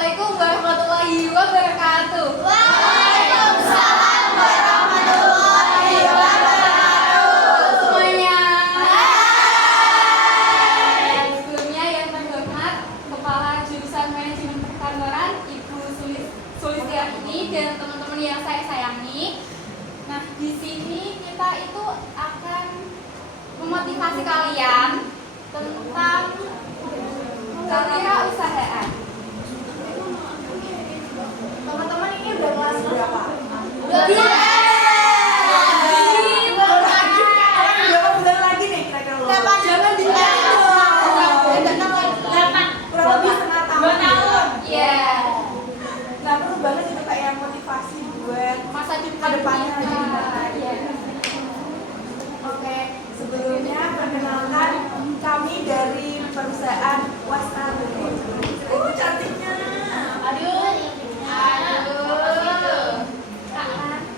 Assalamualaikum warahmatullahi wabarakatuh. Waalaikumsalam warahmatullahi wabarakatuh. Semuanya. Sebelumnya yang terhormat Kepala Jurusan Manajemen Perkantoran Ibu Sulistiani dan teman-teman yang saya sayangi. Nah, di sini kita itu akan memotivasi kalian tentang kewirausahaan. Teman-teman ini udah kelas berapa? Berapa bulan lagi nih kira-kira lo? Jangan ditanya. Kurang lebih setengah tahun. 2 tahun. Iya. Nah, perlu banget itu kayak motivasi buat Masa ke depan depannya kita. gimana. Iya. Oke, sebelumnya perkenalkan kami dari perusahaan Wastani. Cantiknya. Aduh.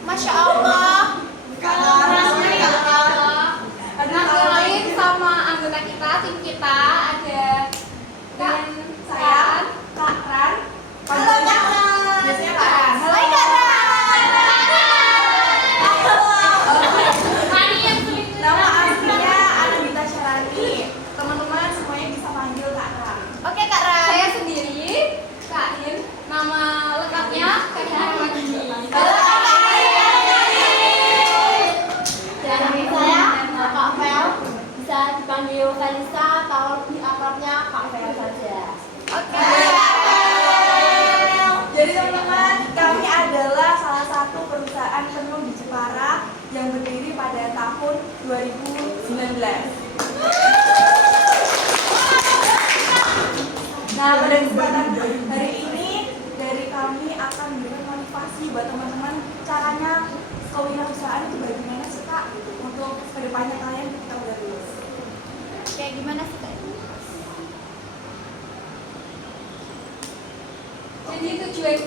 Masya Allah. Nah, kenalin sama anggota kita, tim kita ada dengan Saya Kak Ran. Halo Kak Ran. Biasanya Kak Ran. Hai Kak Ran. Hani yang sulit. Nama aslinya Anandita Syarani. Teman-teman semuanya bisa panggil Kak Ran. Oke Kak Ran. Saya sendiri, Kak In. Nama lengkapnya Kak Rahmadi. Halo Kak Ran. Dan saya Kak Fel, bisa dipanggil Felisa atau lebih akrabnya Kak Fel saja. Oke. Jadi teman-teman, kami adalah salah satu perusahaan tenun di Jepara yang berdiri pada tahun 2019. Nah, pada kesempatan hari ini dari kami akan memberikan motivasi buat teman-teman caranya kewirausahaan itu bagaimana sih Kak untuk kedepannya kalian kita udah lulus. Kayak gimana sih Kak? Jadi tujuan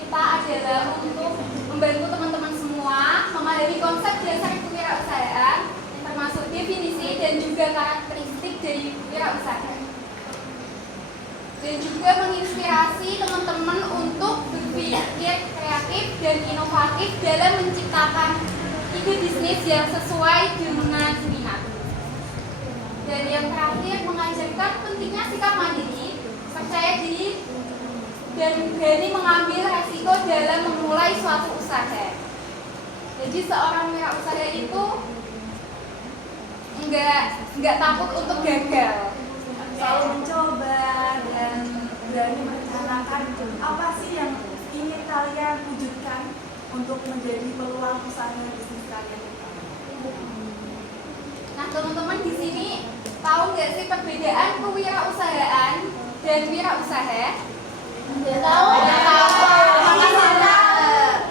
kita adalah untuk membantu teman-teman semua memahami konsep dasar kewirausahaan, termasuk definisi dan juga karakteristik dari wirausaha. Dan juga menginspirasi teman-teman untuk berpikir kreatif dan inovatif dalam menciptakan ide bisnis yang sesuai dengan minat. Dan yang terakhir, mengajarkan pentingnya sikap mandiri, percaya diri, dan berani mengambil resiko dalam memulai suatu usaha. Jadi seorang wirausaha itu enggak takut untuk gagal. Selalu mencoba dan berani merencanakan apa sih yang ingin kalian wujudkan untuk menjadi peluang usaha bisnis kalian. Nah, teman-teman di sini tahu nggak sih perbedaan kewirausahaan dan wirausaha? Nggak tahu.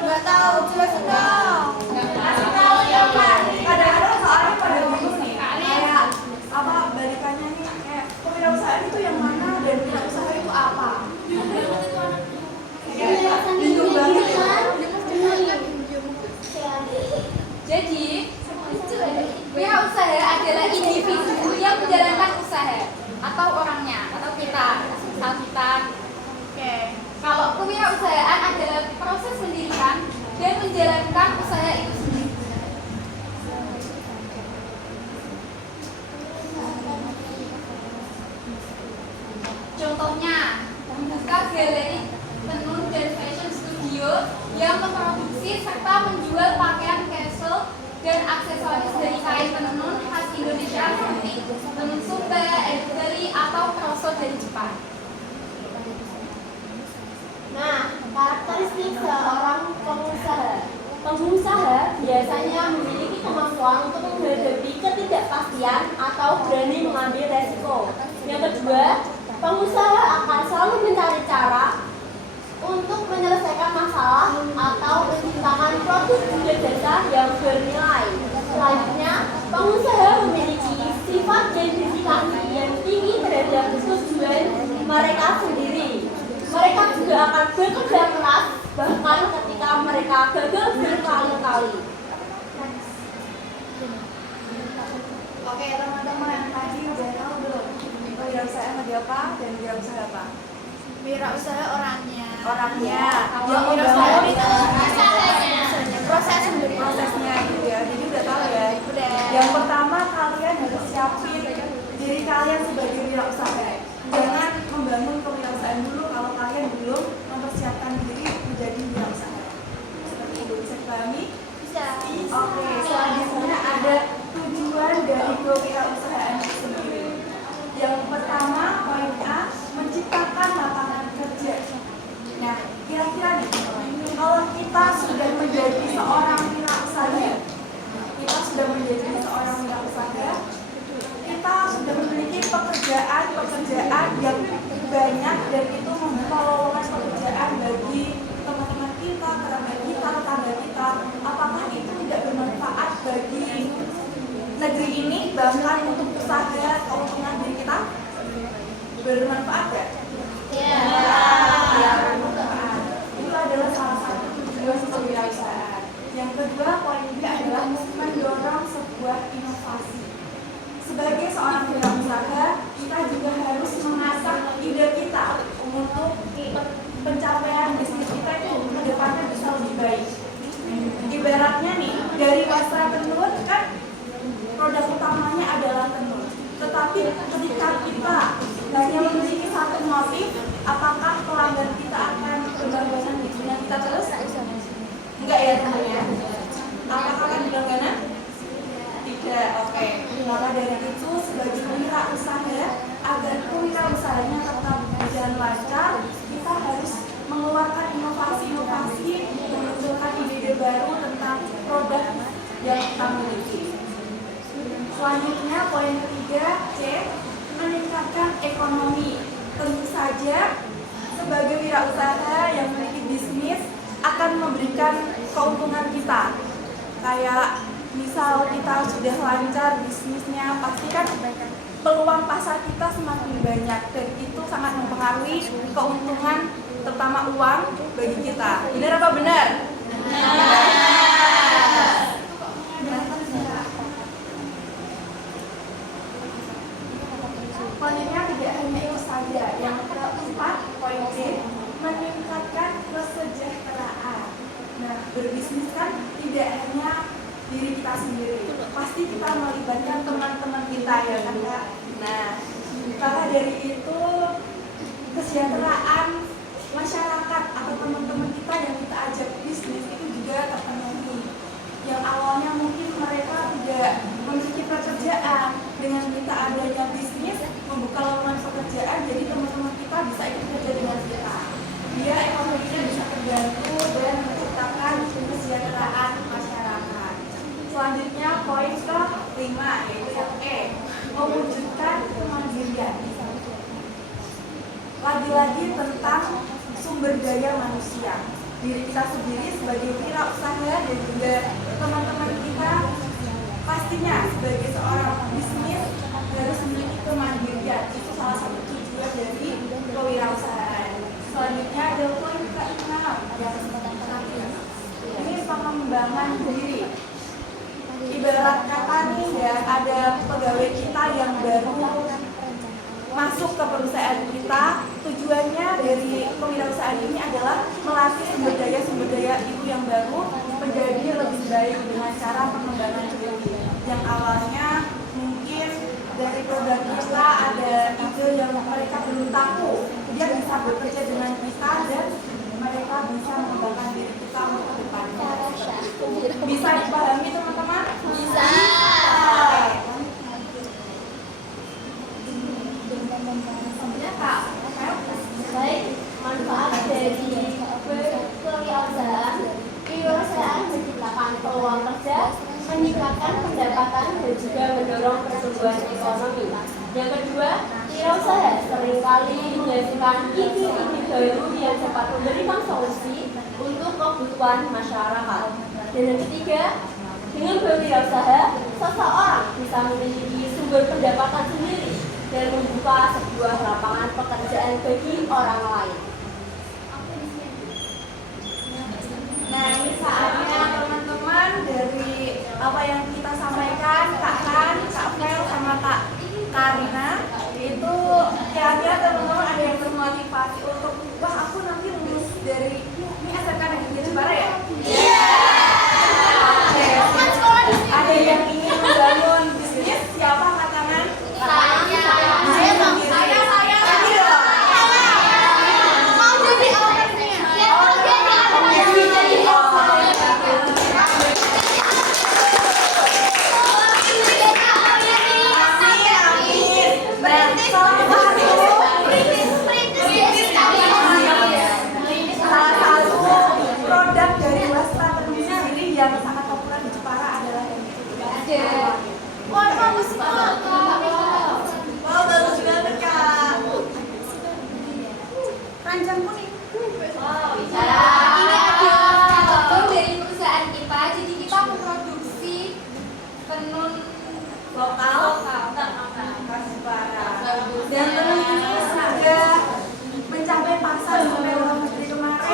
Nggak tahu, jelasin dong. Nggak tahu ya Kak. Kadang-kadang soalnya pada bingung nih. Kayak apa balikannya nih kayak kewirausahaan itu yang mana dan wirausaha itu apa? Kayak bingung banget ya. Jadi, wirausaha adalah individu yang menjalankan usaha atau orangnya atau kita, misal kita. Oke. Kalau kewirausahaan adalah proses mendirikan dan menjalankan usaha itu sendiri. Contohnya, membuka galeri tenun dan fashion studio yang memproduksi serta menjual pakaian casual dan aksesoris dari kain tenun khas Indonesia seperti tenun Sumba, Bali, atau kroso dari Jepang. Nah, karakteristik seorang pengusaha. Pengusaha biasanya memiliki kemampuan untuk menghadapi ketidakpastian atau berani mengambil resiko. Yang kedua, pengusaha akan selalu mencari cara untuk menyelesaikan masalah atau menciptakan produk dan jasa yang bernilai. Selanjutnya, pengusaha memiliki sifat dan dedikasi yang tinggi terhadap tujuan mereka sendiri. Mereka juga akan bekerja keras bahkan ketika mereka gagal berkali-kali. Oke teman-teman, tadi udah tahu belum wirausaha apa dan wirausaha apa? Wirausaha orangnya. Yang Wirausaha membangun itu usahanya. prosesnya gitu ya. Jadi udah tahu ya. Udah. Yang pertama kalian harus siapin diri kalian sebagai wirausaha. Jangan membangun kewirausahaan dulu kalau kalian belum mempersiapkan diri menjadi wirausaha. Seperti itu bisa dipahami? Bisa. Oke, selanjutnya ada tujuan dari kewirausahaan itu sendiri. Yang pertama, poin A, menciptakan lapangan kerja. Nah, kira-kira nih, kalau kita sudah menjadi seorang wirausaha, kita sudah memiliki pekerjaan yang banyak dan itu membuka lowongan pekerjaan bagi teman-teman kita, kerabat kita, tetangga kita. Apakah itu tidak bermanfaat bagi negeri ini, bahkan untuk usaha keuntungan diri kita? Bermanfaat gak? Ya. Ya, bermanfaat. Itu adalah salah satu tujuan kewirausahaan. Yang kedua, poin B adalah mendorong sebuah inovasi. Sebagai seorang wirausaha, kita juga harus mengasah ide kita untuk pencapaian bisnis kita itu ke depannya bisa lebih baik. Ibaratnya nih, dari masa tenun kan produk utamanya adalah tenun. Tetapi ketika kita hanya memiliki satu motif, apakah pelanggan kita akan berlangganan dengan kita terus? Enggak ya teman-teman? Apakah akan berlangganan? Tidak. Oke. Maka dari itu sebagai wirausaha, agar kewirausahanya tetap berjalan lancar, kita harus mengeluarkan inovasi-inovasi, memunculkan ide-ide baru tentang produk yang kita miliki. Selanjutnya poin ketiga C, meningkatkan ekonomi. Tentu saja sebagai wirausaha yang memiliki bisnis akan memberikan keuntungan kita. Kayak misal kita sudah lancar bisnisnya, pasti kan peluang pasar kita semakin banyak dan itu sangat mempengaruhi keuntungan terutama uang bagi kita. Benar apa benar? Poinnya tidak hanya itu saja. Yang keempat, poin C, meningkatkan kesejahteraan. Nah, berbisnis kan tidak hanya diri kita sendiri, pasti kita melibatkan teman-teman kita ya kan Kak? Nah, maka dari itu kesejahteraan masyarakat atau teman-teman kita yang kita ajak bisnis itu juga terpenuhi. Yang awalnya mungkin mereka tidak memiliki pekerjaan, dengan kita adanya bisnis membuka lowongan pekerjaan, jadi teman-teman kita bisa ikut kerja dengan kita. Dia ekonominya bisa terbantu dan menciptakan kesejahteraan masyarakat. Selanjutnya poin ke-5 yaitu yang E, mewujudkan kemandirian. Lagi-lagi tentang sumber daya manusia. Diri kita sendiri sebagai wirausaha dan juga teman-teman kita pastinya sebagai seorang bisnis harus memiliki kemandirian. Itu salah satu tujuan dari kewirausahaan. Selanjutnya ada poin ke-6 yang terakhir. Ini pengembangan diri. Ibarat kata nih ya, ada pegawai kita yang baru masuk ke perusahaan kita, tujuannya dari kewirausahaan ini adalah melatih sumber daya itu yang baru menjadi lebih baik dengan cara pengembangan diri. Yang awalnya mungkin dari produk kita ada ide yang mereka belum tahu, dia bisa bekerja dengan kita dan mereka bisa mengembangkan diri kita untuk ke depannya. Bisa dipahami teman-teman? Bisa. Baik, manfaat dari kewirausahaan. Kewirausahaan menciptakan peluang kerja, meningkatkan pendapatan dan juga mendorong pertumbuhan ekonomi. Yang kedua, wirausaha seringkali menghasilkan ide-ide baru yang dapat memberikan solusi untuk kebutuhan masyarakat. Dan yang ketiga, dengan berwirausaha, seseorang bisa memiliki sumber pendapatan sendiri dan membuka sebuah lapangan pekerjaan bagi orang lain. Nah, ini saatnya teman-teman dari apa yang kita sampaikan, Kak Han, Kak Fel, sama Kak Karina, itu kira-kira teman-teman ada yang termotivasi untuk yang kuning. Wow, Ini adalah logo dari perusahaan kita. Jadi kita memproduksi tenun Lokal. Kasih parah. Dan tenun ini sudah mencapai pasar sampai luar negeri kemarin.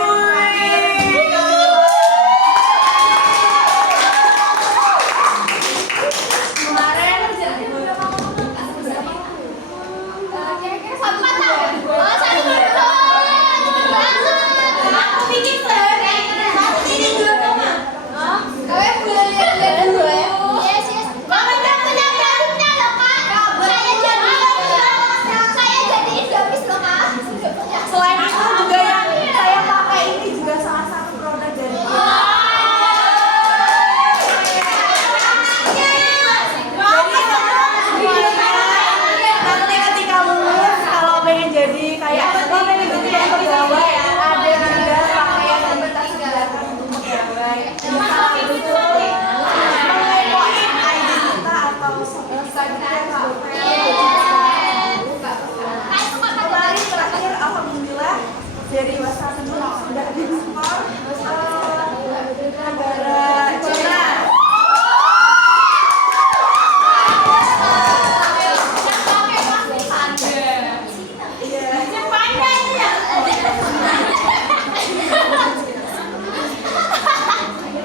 Kemarin kira-kira satu bulan. Oh, satu dulu. Aku bikin sendiri. Aku bikin dua sama. Oh, Kalian boleh lihat-lihat dulu ya. yes yes. Mama udah punya brandnya loh kak. Saya jadi Indomis loh kak. selain itu juga yang saya pakai ini juga salah satu produk dari kita. Nanti ketika lulus kalau pengen jadi kayak pengen jadi kayak pegawai ada juga pakaian dan tas belakang untuk pegawai. Bisa itu mengepoin ID kita atau bisa kita kemarin terakhir alhamdulillah dari Wasata sudah diekspor ke negara Cina.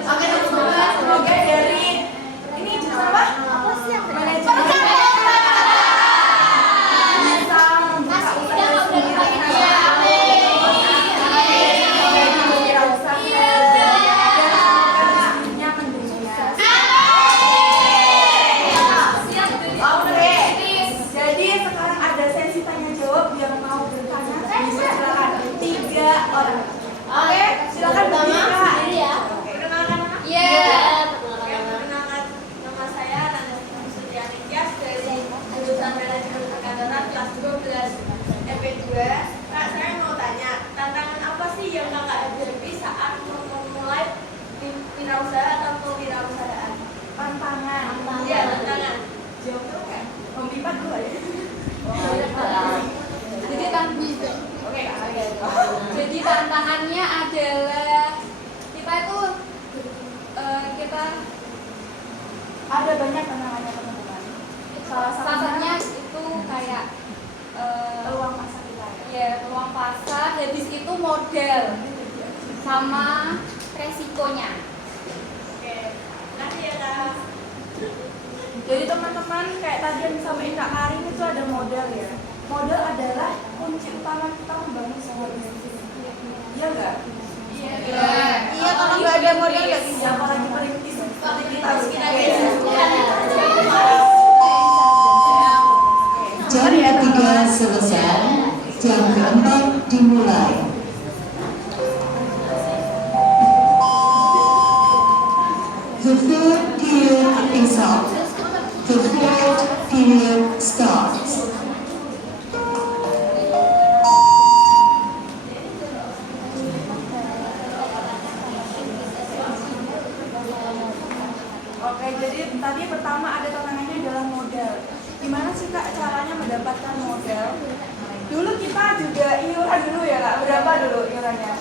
Oke teman-teman, semoga dari ini apa? Manajemen bisa membuka usaha sendiri. Oke, jadi sekarang ada sesi tanya jawab yang mau bertanya. Silakan 3 orang. Oke, silakan berdiri Kak. Sendiri ya. Perkenalkan. Iya. Perkenalkan, nama saya Nanda Sutriani Tias dari jurusan Manajemen Perkantoran kelas 12 MP2. Kak, saya mau tanya, tantangan apa sih yang kakak hadapi saat memulai wirausaha atau kewirausahaan? Tantangan. Iya, tantangan. Jawab dulu kan? Mempipat dulu ya. Jadi Jadi tantangannya adalah kita itu kita Ada banyak tantangannya teman-teman. Salah pasarnya satunya itu kayak peluang pasar kita ya. ya peluang pasar, habis itu modal sama resikonya. Oke, makasih ya Kak. Jadi teman-teman kayak tadi yang disampaikan Kak Karin itu ada modal ya. Modal adalah kunci utama kita membangun sebuah bisnis. Iya nggak? Iya, kalau nggak ada modal nggak bisa. Apalagi perintis seperti kita. Jam ketiga selesai, jam keempat dimulai. The third period is up. The fourth period starts. Oke, jadi tadi pertama ada tantangannya adalah modal. Gimana sih Kak caranya mendapatkan modal? Dulu kita juga iuran dulu ya Kak, berapa dulu iurannya?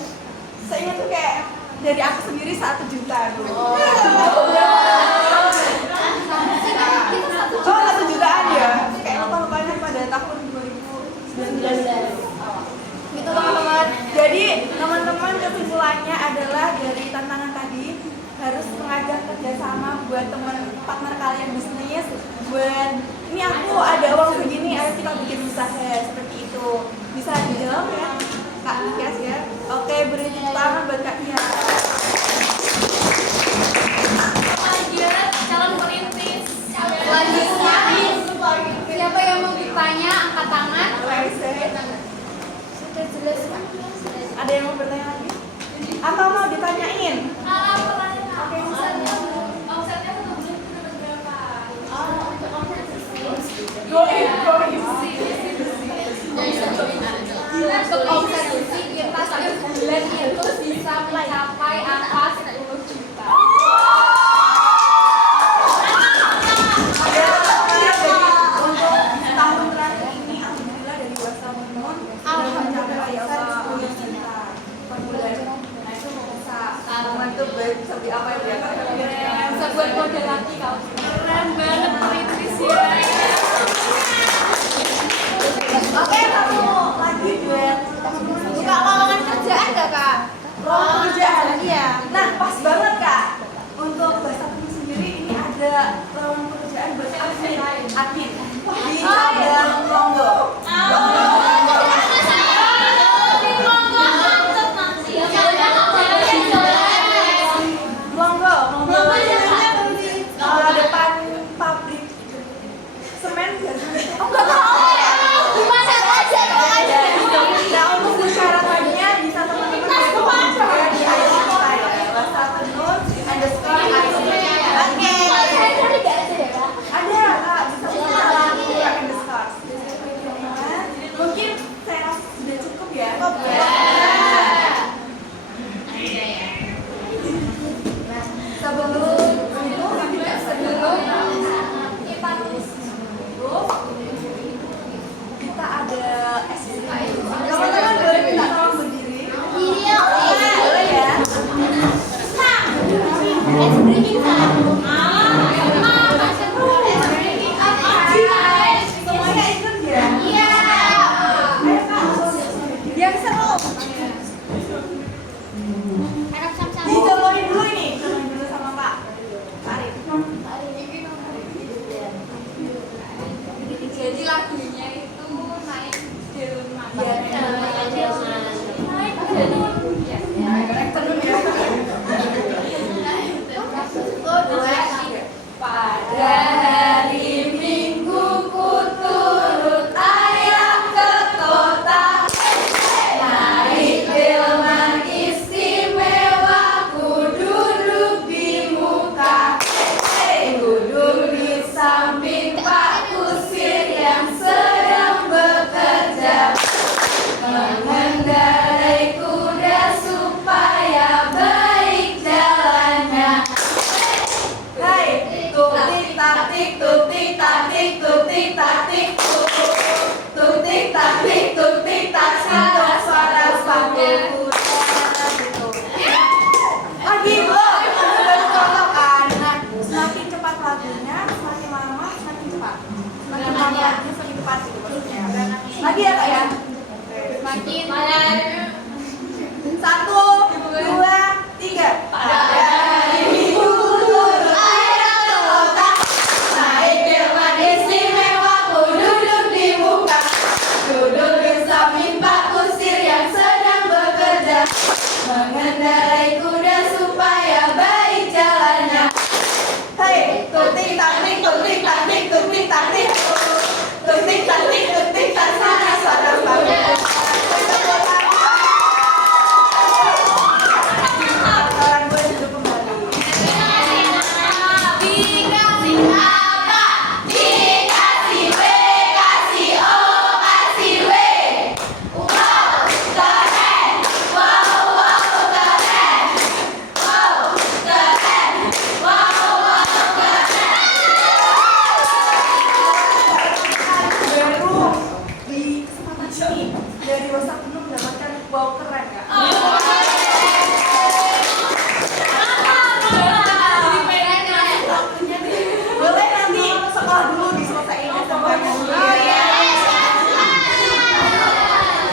Saya ingat tuh kayak dari aku sendiri 1 juta dulu. Oh, 1 jutaan ya? Kayak lupa-lupanya pada tahun 2019. Gitu teman-teman. Jadi teman-teman kesimpulannya adalah dari tantangan tadi harus mengajak kerjasama buat teman partner kalian bisnis, buat ini aku ada uang segini, ayo kita bikin usaha seperti itu. Bisa dijawab ya Kak Tias ya? Oke, beri tepuk tangan buat Kak Tias. Lanjut calon perintis. Selanjutnya siapa yang mau bertanya angkat tangan. Sudah jelas Kak? Ada yang mau bertanya lagi? Atau mau ditanyain? Oke, misalnya Omsetnya satu bulan itu dapat berapa? Untuk omset bisnis. goib. Untuk omset bersih kita satu bulan itu bisa mencapai angka 10 juta. Untuk tahun terakhir ini alhamdulillah dari Wasamunun alhamdulillah ya Allah bisa beli apa ya? Bisa buat model lagi kalau Keren banget perintis ya. Oke, kamu lagi duet. Buka lowongan kerjaan nggak kak? Lowongan kerjaan iya. Nah, pas banget kak. Untuk bahasa kamu sendiri ini ada lowongan pekerjaan buat admin. Di cabang Longgo. Longgo depan pabrik semen biasanya. Oh nggak tahu. Nah untuk persyaratannya bisa teman-teman juga di ID kita ya. Bahasa penuh underscore ada kak bisa buka underscore. Mungkin saya rasa sudah cukup ya. Sebelum kita kita ada teman-teman boleh minta tolong berdiri. Boleh ya. Semuanya ikut ya. Ayo kak, biar seru. Dicontohin dulu ini, contohin dulu sama Pak Arif. jadi lagunya itu naik delman. Pada hari Minggu ku turut ayah ke kota, naik delman istimewa, ku duduk di muka, duduk di samping Pak Kusir yang sedang bekerja, mengendarai kuda supaya baik jalannya. Hai, tuk tik tak tik tuk tik tak tik tuk tik tak tik tuk tik tak tik tuk tik tak, suara sepatu kuda. Lagi belum, baru contoh kan. Nah, semakin cepat lagunya, semakin lama semakin cepat. Semakin lama lagunya semakin cepat gitu maksudnya. Lagi ya kak ya. Makin 1, 2, 3. Pada hari Minggu turut ayah ke kota, naik delman istimewa, ku duduk di muka, duduk di samping Pak Kusir yang sedang bekerja, mengendarai kuda supaya baik jalannya. Hei, tutik tatik tutik tatik tutik tatik tutik tatik tutik tak, suara sepatu. Orang gue duduk kembali. dikasih apa? Dikasih B, kasih O, kasih W. Wow, keren. Wow, keren. Wow, keren. Wow, keren. Baru di kesempatan ini dari WhatsApp penuh mendapatkan wow keren kak. Boleh nanti sekolah dulu diselesaikan semuanya.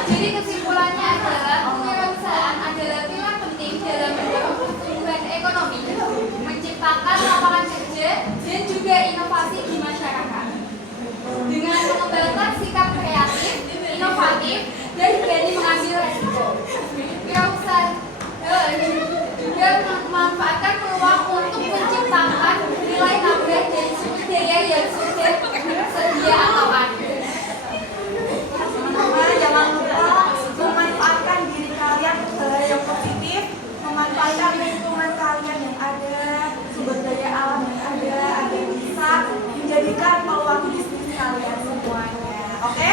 Jadi kesimpulannya adalah kewirausahaan adalah pilar penting dalam mendorong pertumbuhan ekonomi, menciptakan lapangan kerja, dan juga inovasi di masyarakat. Dengan mengembangkan sikap kreatif, inovatif, dan berani mengambil resiko, wirausaha juga memanfaatkan peluang untuk menciptakan nilai tambah dari sumber daya yang sudah tersedia atau ada. Teman-teman jangan lupa memanfaatkan diri kalian ke hal yang positif, memanfaatkan lingkungan kalian yang ada, sumber daya alam yang ada agar bisa menjadikan peluang bisnis kalian semuanya. Oke?